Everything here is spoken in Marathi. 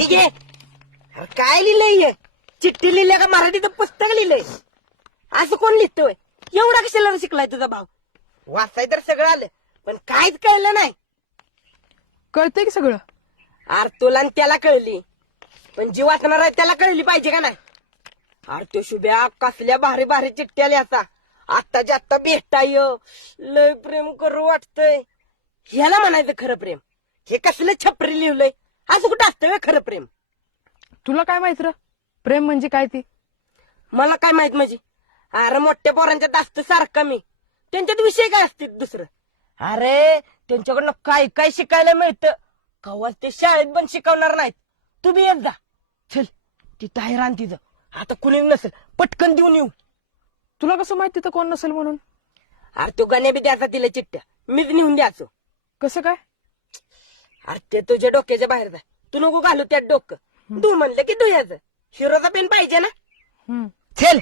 ठीक आहे. अरे काय लिहिलंय? चिठ्ठी लिहिल्या का मराठीचं पुस्तक लिहिलंय? असं कोण लिहितोय? एवढा कशाला शिकलाय तुझा भाऊ? वाचाय तर सगळं आलं, पण काहीच कळलं नाही. कळतंय की सगळं. अरे तुला आणि त्याला कळली, पण जी वाचणार आहे त्याला कळली पाहिजे का नाही? अरे तो शुभ्या कसल्या भारी भारी चिठ्ठ्या लिहायचा. आत्ताच्या आत्ता भेटाय लय प्रेम करू वाटतंय. ह्याला म्हणायचं खरं प्रेम. हे कसलं छपरी लिहिलंय? असं कुठं असतं खरं प्रेम? तुला काय माहित र प्रेम म्हणजे काय ते? मला काय माहित म्हणजे? अरे मोठ्या पोरांच्या दास्त सारखा मी. त्यांच्यात विषय काय असतील दुसरं? अरे त्यांच्याकडनं काय काय शिकायला मिळतं. कवाच ते शाळेत पण शिकवणार नाहीत. तू बी येत जा. चल तिथं आहे रान तिथं. आता कुणी नसेल, पटकन देऊन येऊ. तुला कसं माहिती तर कोण नसेल म्हणून? अरे तो गण्या बी द्यायचा तिला चिठ्ठ्या, मीच नेऊन द्यायचो. कसं काय? अरे ते तुझ्या डोक्याच्या बाहेर जाय. तू नको घालू त्यात डोकं. तू म्हणलं की तू यायचं. हिरोचा पेन पाहिजे ना? चल.